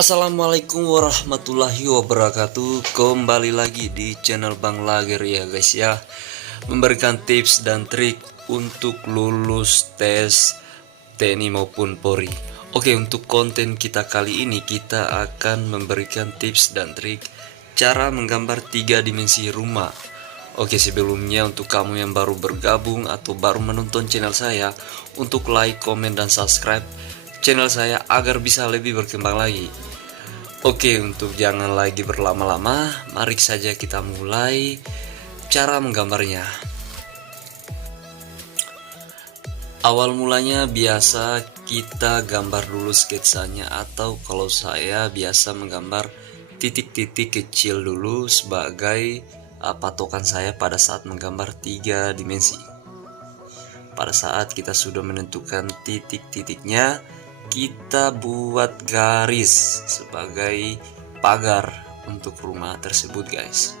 Assalamualaikum warahmatullahi wabarakatuh. Kembali lagi di channel Bang Lager ya guys ya, memberikan tips dan trik untuk lulus tes TNI maupun Polri. Oke, untuk konten kita kali ini kita akan memberikan tips dan trik cara menggambar 3 dimensi rumah. Oke, sebelumnya untuk kamu yang baru bergabung atau baru menonton channel saya, untuk like, komen, dan subscribe channel saya agar bisa lebih berkembang lagi. Oke, untuk jangan lagi berlama-lama, mari saja kita mulai cara menggambarnya. Awal mulanya biasa kita gambar dulu sketsanya, atau kalau saya biasa menggambar titik-titik kecil dulu sebagai patokan saya pada saat menggambar 3 dimensi. Pada saat kita sudah menentukan titik-titiknya, kita buat garis sebagai pagar untuk rumah tersebut guys.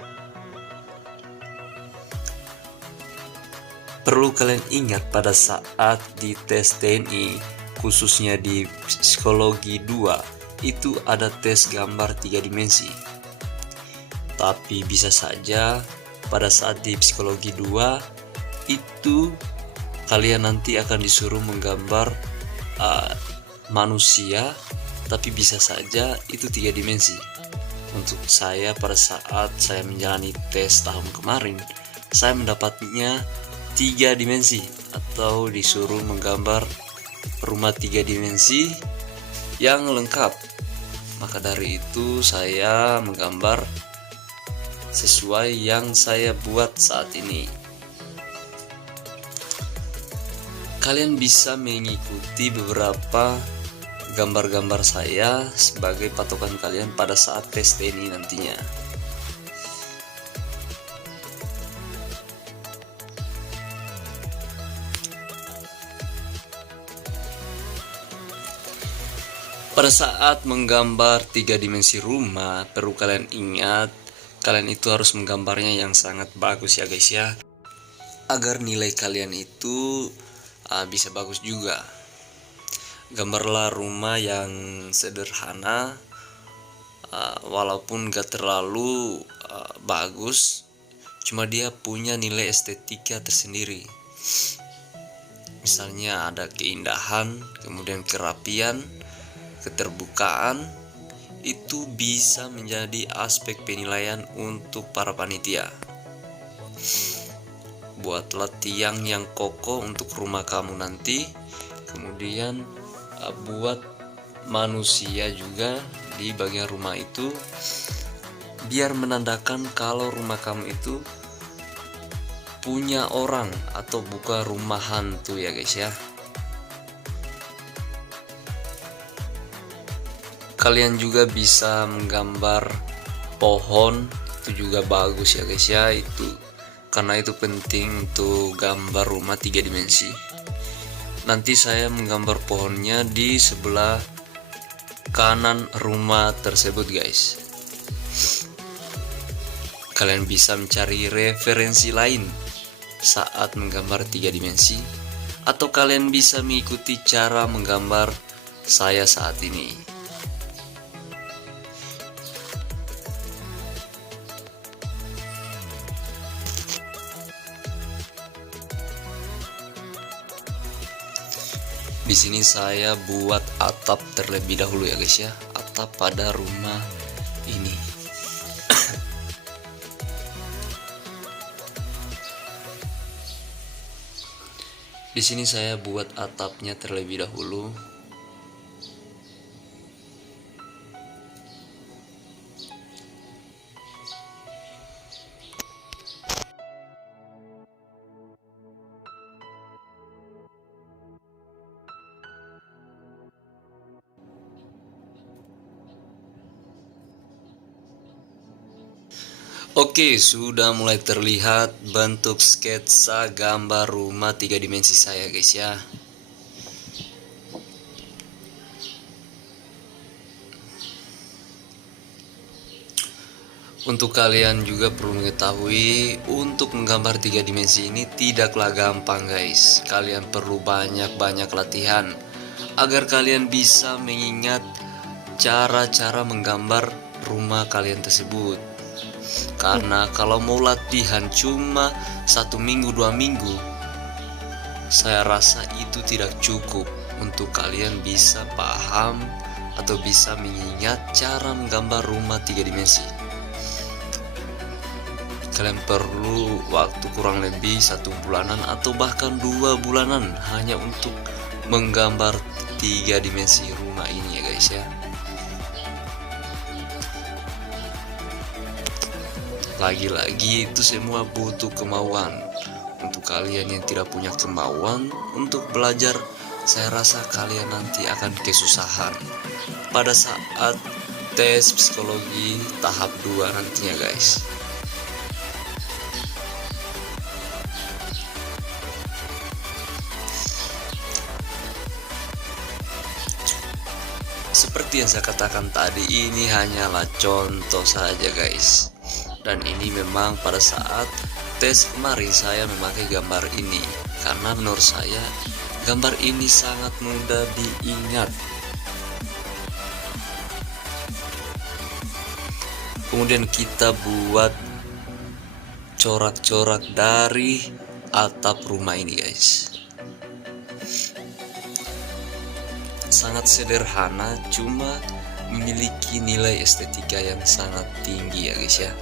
Perlu kalian ingat pada saat di tes TNI, khususnya di psikologi 2, itu ada tes gambar 3 dimensi. Tapi bisa saja pada saat di psikologi 2 itu kalian nanti akan disuruh menggambar manusia, tapi bisa saja itu 3 dimensi. Untuk saya pada saat saya menjalani tes tahun kemarin, saya mendapatnya 3 dimensi atau disuruh menggambar rumah 3 dimensi yang lengkap. Maka dari itu saya menggambar sesuai yang saya buat saat ini. Kalian bisa mengikuti beberapa gambar-gambar saya sebagai patokan kalian pada saat tes TNI nantinya. Pada saat menggambar 3 dimensi rumah, perlu kalian ingat, kalian itu harus menggambarnya yang sangat bagus ya guys ya, agar nilai kalian itu bisa bagus juga. Gambarlah rumah yang sederhana, walaupun gak terlalu bagus, cuma dia punya nilai estetika tersendiri. Misalnya ada keindahan, kemudian kerapian, keterbukaan, itu bisa menjadi aspek penilaian untuk para panitia. Buatlah tiang yang kokoh untuk rumah kamu nanti, kemudian buat manusia juga di bagian rumah itu, biar menandakan kalau rumah kamu itu punya orang atau bukan rumah hantu ya guys ya. Kalian juga bisa menggambar pohon, itu juga bagus ya guys ya, itu karena itu penting untuk gambar rumah 3 dimensi. Nanti saya menggambar pohonnya di sebelah kanan rumah tersebut guys. Kalian bisa mencari referensi lain saat menggambar 3 dimensi, atau kalian bisa mengikuti cara menggambar saya saat ini. Di sini saya buat atap terlebih dahulu ya guys ya, atap pada rumah ini. Di sini saya buat atapnya terlebih dahulu. Oke, sudah mulai terlihat bentuk sketsa gambar rumah 3 dimensi saya guys ya. Untuk kalian juga perlu mengetahui, untuk menggambar 3 dimensi ini tidaklah gampang guys. Kalian perlu banyak-banyak latihan agar kalian bisa mengingat cara-cara menggambar rumah kalian tersebut. Karena kalau mau latihan cuma 1 minggu 2 minggu, saya rasa itu tidak cukup untuk kalian bisa paham atau bisa mengingat cara menggambar rumah 3 dimensi. Kalian perlu waktu kurang lebih 1 bulanan atau bahkan 2 bulanan hanya untuk menggambar 3 dimensi rumah ini ya guys ya. Lagi-lagi itu semua butuh kemauan. Untuk kalian yang tidak punya kemauan untuk belajar, saya rasa kalian nanti akan kesusahan pada saat tes psikologi tahap 2 nantinya guys. Seperti yang saya katakan tadi, ini hanyalah contoh saja guys. Dan ini memang pada saat tes kemarin saya memakai gambar ini karena menurut saya gambar ini sangat mudah diingat. Kemudian kita buat corak-corak dari atap rumah ini guys. Sangat sederhana, cuma memiliki nilai estetika yang sangat tinggi ya guys ya.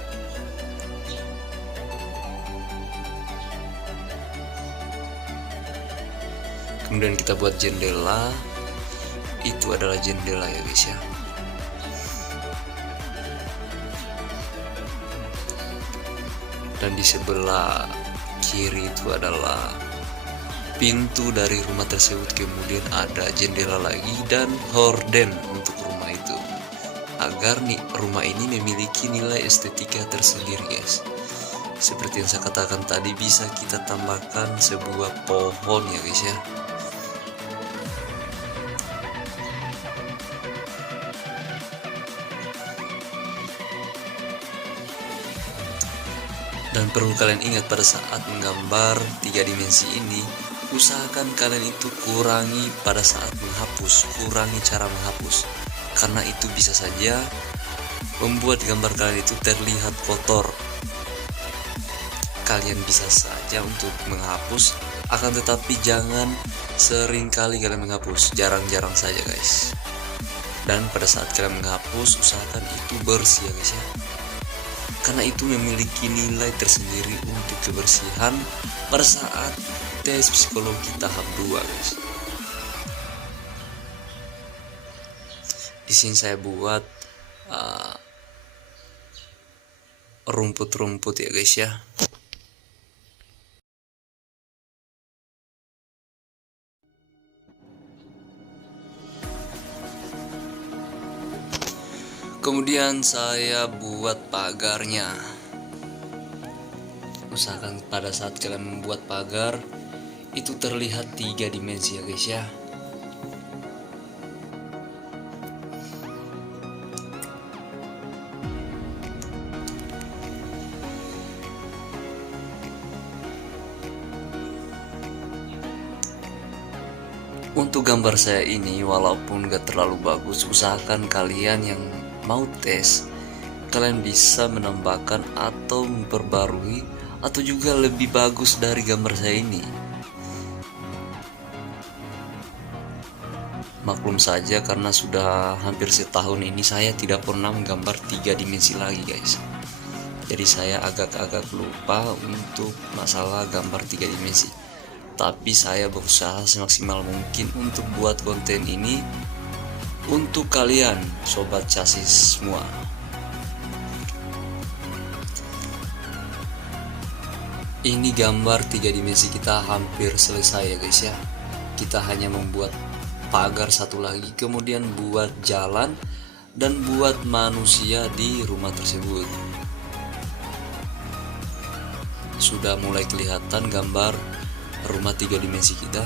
Kemudian kita buat jendela. Itu adalah jendela ya guys ya. Dan di sebelah kiri itu adalah pintu dari rumah tersebut. Kemudian ada jendela lagi dan horden untuk rumah itu, agar nih rumah ini memiliki nilai estetika tersendiri guys. Seperti yang saya katakan tadi, bisa kita tambahkan sebuah pohon ya guys ya. Dan perlu kalian ingat pada saat menggambar 3 dimensi ini, usahakan kalian itu kurangi pada saat menghapus, kurangi cara menghapus, karena itu bisa saja membuat gambar kalian itu terlihat kotor. Kalian bisa saja untuk menghapus, akan tetapi jangan sering kali kalian menghapus, jarang-jarang saja guys. Dan pada saat kalian menghapus, usahakan itu bersih ya guys ya, karena itu memiliki nilai tersendiri untuk kebersihan pada saat tes psikologi tahap 2 guys. Di sini saya buat rumput-rumput ya guys ya. Kemudian saya buat pagarnya. Usahakan pada saat kalian membuat pagar itu terlihat 3 dimensi ya guys ya. Untuk gambar saya ini walaupun gak terlalu bagus, usahakan kalian yang mau tes, kalian bisa menambahkan atau memperbarui atau juga lebih bagus dari gambar saya ini. Maklum saja karena sudah hampir setahun ini saya tidak pernah menggambar 3 dimensi lagi guys. Jadi saya agak-agak lupa untuk masalah gambar 3 dimensi. Tapi saya berusaha semaksimal mungkin untuk buat konten ini untuk kalian sobat chassis semua. Ini gambar 3 dimensi kita hampir selesai ya guys ya. Kita hanya membuat pagar satu lagi, kemudian buat jalan dan buat manusia di rumah tersebut. Sudah mulai kelihatan gambar rumah 3 dimensi kita.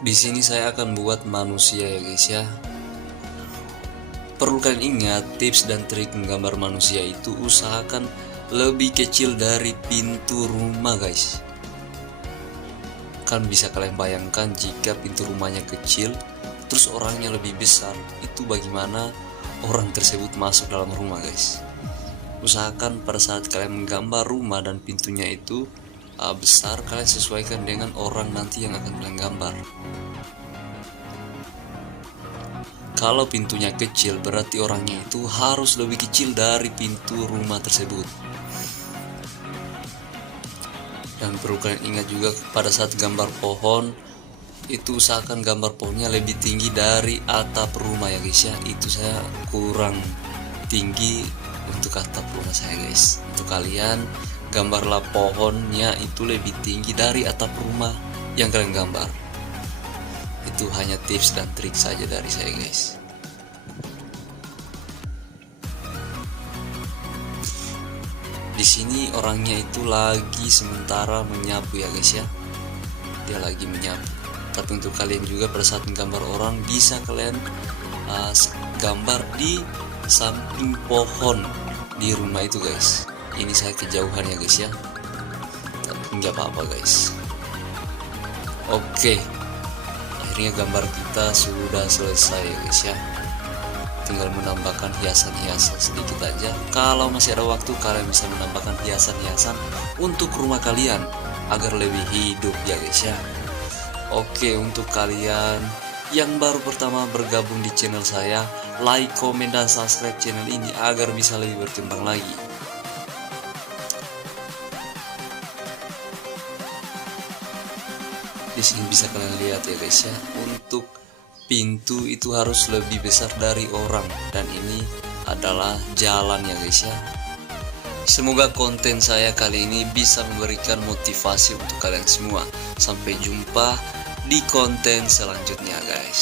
Di sini saya akan buat manusia ya guys ya. Perlu kalian ingat, tips dan trik menggambar manusia itu usahakan lebih kecil dari pintu rumah guys. Kan bisa kalian bayangkan jika pintu rumahnya kecil terus orangnya lebih besar, itu bagaimana orang tersebut masuk dalam rumah guys. Usahakan pada saat kalian menggambar rumah dan pintunya itu besar, kalian sesuaikan dengan orang nanti yang akan kalian gambar. Kalau pintunya kecil, berarti orangnya itu harus lebih kecil dari pintu rumah tersebut. Dan perlu kalian ingat juga pada saat gambar pohon, itu usahakan gambar pohonnya lebih tinggi dari atap rumah ya guys ya. Itu saya kurang tinggi untuk atap rumah saya guys. Untuk kalian, gambarlah pohonnya itu lebih tinggi dari atap rumah yang kalian gambar. Itu hanya tips dan trik saja dari saya guys. Di sini orangnya itu lagi sementara menyapu ya guys ya. Dia lagi menyapu. Tapi untuk kalian juga pada saat menggambar orang, bisa kalian gambar di samping pohon di rumah itu guys. Ini saya kejauhan ya guys ya, tapi nggak apa-apa guys. Oke, akhirnya gambar kita sudah selesai ya guys ya. Tinggal menambahkan hiasan-hiasan sedikit aja. Kalau masih ada waktu, kalian bisa menambahkan hiasan-hiasan untuk rumah kalian agar lebih hidup ya guys ya. Oke, untuk kalian yang baru pertama bergabung di channel saya, like, komen, dan subscribe channel ini agar bisa lebih berkembang lagi. Di sini bisa kalian lihat ya guys ya, untuk pintu itu harus lebih besar dari orang, dan ini adalah jalan ya guys ya. Semoga konten saya kali ini bisa memberikan motivasi untuk kalian semua. Sampai jumpa di konten selanjutnya guys.